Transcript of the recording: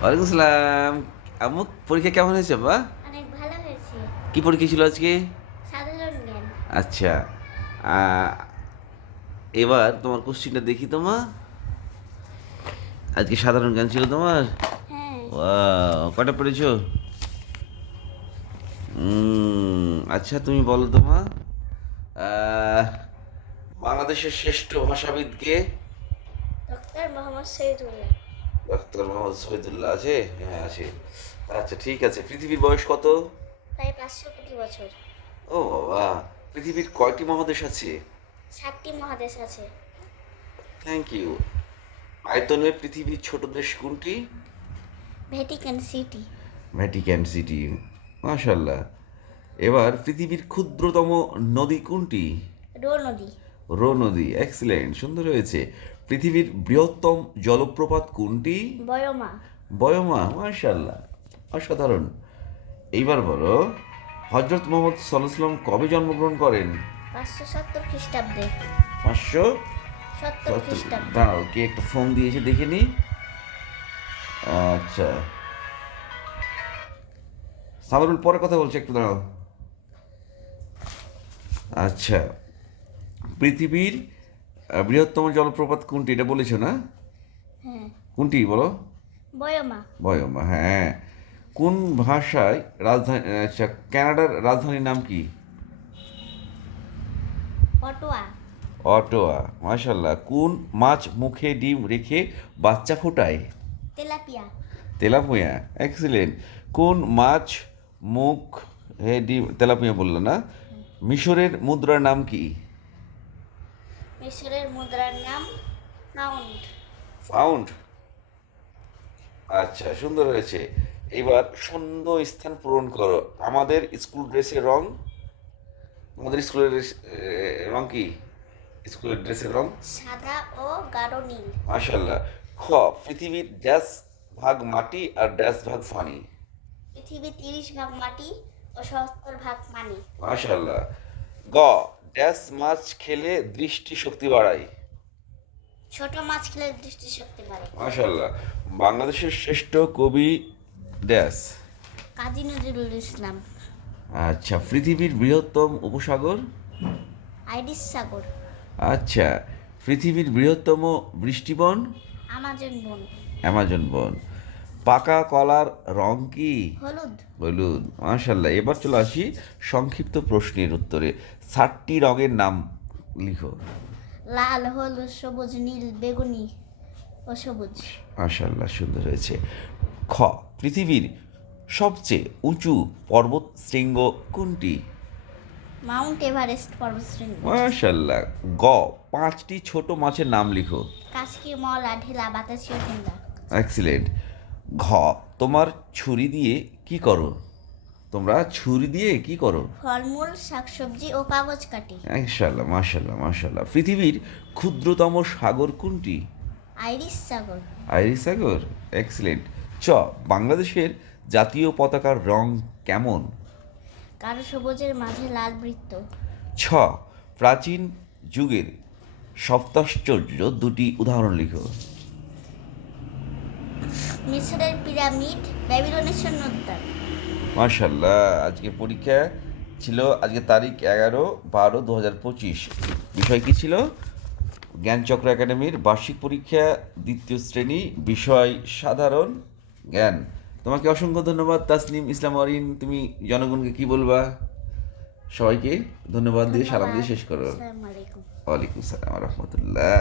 ওয়ালাইকুম সালাম। আম্মু, পরীক্ষা কেমন হয়েছে বা? অনেক ভালো হয়েছে। কি পরীক্ষা ছিল আজকে? সাধারণ জ্ঞান। আচ্ছা, আহ, এবার তোমার কোশ্চিনটা দেখি তোমার। আজকে সাধারণ জ্ঞান ছিল তোমার। হ্যাঁ। কটা পড়েছো? আচ্ছা, তুমি বলো তোমার। আহ, বাংলাদেশের শ্রেষ্ঠ ভাষাবিদ কে? ডক্টর মোহাম্মদ শহীদুল্লাহ। ডক্টর মোহাম্মদ শহীদুল্লাহ আছে? হ্যাঁ, আছে। আচ্ছা, ঠিক আছে। পৃথিবীর বয়স কত? প্রায় 500 কোটি বছর। ও বাবা! পৃথিবীর কয়টি মহাদেশ আছে? 7টি মহাদেশ আছে। Thank you. আয়তনে পৃথিবীর ছোট দেশ কোনটি? Vatican city. Vatican city. মাশাল্লাহ। এবার পৃথিবীর ক্ষুদ্রতম নদী কোনটি? রো নদী। রো নদী। এক্সিলেন্ট, সুন্দর হয়েছে। পৃথিবীর বৃহত্তম জলপ্রপাত কোনটি? বয়মা। বয়মা। মাশাল্লাহ, অসাধারণ। এইবার বলো, হজরত মোহাম্মদ সাল্লাল্লাহু আলাইহি কবে জন্মগ্রহণ করেন? 570 খ্রিস্টাব্দে। 70 570। খ্রিস্টাব্দে। দাঁড়াও, কে একটা ফোন দিয়েছে দেখে নি। আচ্ছা, সামরুল পরে কথা বলছে, একটু দাঁড়াও। আচ্ছা, পৃথিবীর বৃহত্তম জলপ্রপাত কোনটি, এটা বলেছো না? হ্যাঁ। কোনটি বলো? বয়মা। বয়মা, হ্যাঁ। কোন ভাষায় রাজধানী, আচ্ছা, কানাডার রাজধানীর নাম কি? অটোয়া। অটোয়া। মাশাল্লাহ। কোন মাছ মুখে ডিম রেখে বাচ্চা ফোটায়? তেলাপিয়া। তেলাপুয়া। এক্সিলেন্ট। কোন মাছ মুখ হে ডিম, তেলাপুয়া বললো না? মিশরের মুদ্রার নাম কি? মিশরের মুদ্রার নাম পাউন্ড। পাউন্ড। আচ্ছা, সুন্দর হয়েছে। এবার শূন্য স্থান পূরণ করো। আমাদের স্কুল ড্রেসের রং? আমাদের স্কুলের রং কি? স্কুলের ড্রেসের রং? সাদা ও গাঢ় নীল। মাশাল্লাহ। খ, পৃথিবীর ড্যাশ ভাগ মাটি আর ড্যাশ ভাগ পানি? পৃথিবী 30 ভাগ মাটি ও 70 ভাগ পানি। মাশাল্লাহ। গ, ড্যাশ মাছ খেলে দৃষ্টি শক্তি বাড়ায়? ছোট মাছ খেলে দৃষ্টিশক্তি বাড়ে। মাশাল্লাহ। বাংলাদেশের শ্রেষ্ঠ কবি ড্যাশ? কাজী নজরুল ইসলাম। আচ্ছা, পৃথিবীর বৃহত্তম উপসাগর? আইরিশ সাগর। আচ্ছা, পৃথিবীর বৃহত্তম বৃষ্টিবন? আমাজন বন। অ্যামাজন বন। পাকা কলার রং কি? হলুদ। হলুদ। মাশাল্লাহ। এবার চলে আসি সংক্ষিপ্ত প্রশ্নের উত্তরে। 7টি রঙের নাম লিখো। লাল, হলুদ, সবুজ, নীল, বেগুনি ও সবুজ। মাশাল্লাহ, সুন্দর হয়েছে। খ, পৃথিবীর সবচেয়ে উঁচু পর্বত শৃঙ্গ কোনটি? মাউন্ট এভারেস্ট পর্বতশৃঙ্গ। মাশাল্লাহ। গ, 5টি ছোট মাছের নাম লিখো। কাসকি, মলা, ঢেলা, বাতাসি ও টেঙ্গা। এক্সিলেন্ট। ঘ, তোমার ছুরি দিয়ে কি করো? তোমরা ছুরি দিয়ে কি করো? ফলমূল, শাকসবজি ও কাগজ কাটি। ইনশাল্লাহ, মাশাল্লাহ, মাশাল্লাহ। পৃথিবীর ক্ষুদ্রতম সাগর কোনটি? আইরিশ সাগর। আইরিশ সাগর। এক্সিলেন্ট। চ, বাংলাদেশের জাতীয় পতাকার রং কেমন? গাঢ় সবুজের মাঝে লাল বৃত্ত। ছ, প্রাচীন যুগের সপ্তাশ্চর্য দুটি উদাহরণ লিখো। মিশরের পিরামিড, ব্যাবিলনের সৈন্যোদ্যান। মাশাল্লাহ। আজকে পরীক্ষা ছিল, আজকে তারিখ 11/12/2025। বিষয় কি ছিল? জ্ঞানচক্র একাডেমির বার্ষিক পরীক্ষা, দ্বিতীয় শ্রেণী, বিষয় সাধারণ জ্ঞান। তোমাকে অসংখ্য ধন্যবাদ তাসনিম ইসলাম অরিন। তুমি জনগণকে কি বলবা? সবাইকে ধন্যবাদ দিয়ে সালাম দিয়ে শেষ করো। আসসালামু আলাইকুম। ওয়ালাইকুম সালাম রহমতুল্লাহ।